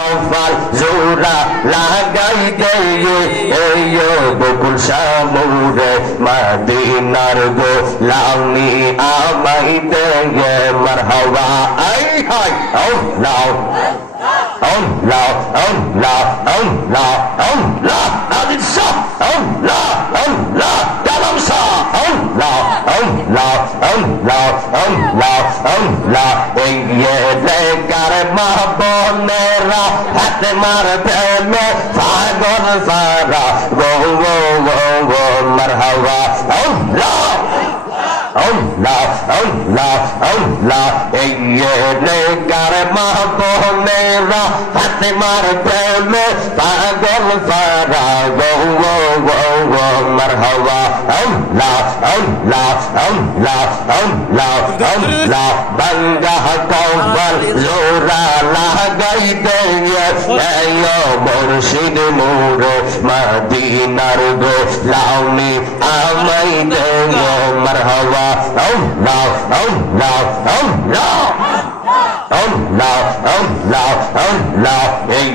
কপাল জোড়া লাগাই দেয়ে এই বকুল সামুরে মদিনার গো লাউনি আমাই দেয়ে মারহাবা আই হাই আল্লাহ আল্লাহ আল্লাহ আল্লাহ আল্লাহ আদিসা আল্লাহ আল্লাহ কালামসা আল্লাহ আল্লাহ আল্লাহ আল্লাহ আল্লাহ এই লেকার মা বোনেরা হাতে মারতে মে পাগল সারা গো গো গো গো মারহাবা আল্লাহ আল্লাহ আল্লাহ আল্লাহ এই লেকার মা বোনেরা হাতে মারতে মে পাগল সারা গো গো গো গো মারহাবা আল্লাহ আল্লাহ আল্লাহ আল্লাহ আল্লাহ বান্দা কওয়াল জোড়া লাগাই দেয়ে এই মুর্শিদ মোরে মদিনার গো লাউনি আমাই দেয়ে মারহাবা আল্লাহ আল্লাহ আল্লাহ আল্লাহ আল্লাহ আল্লাহ এই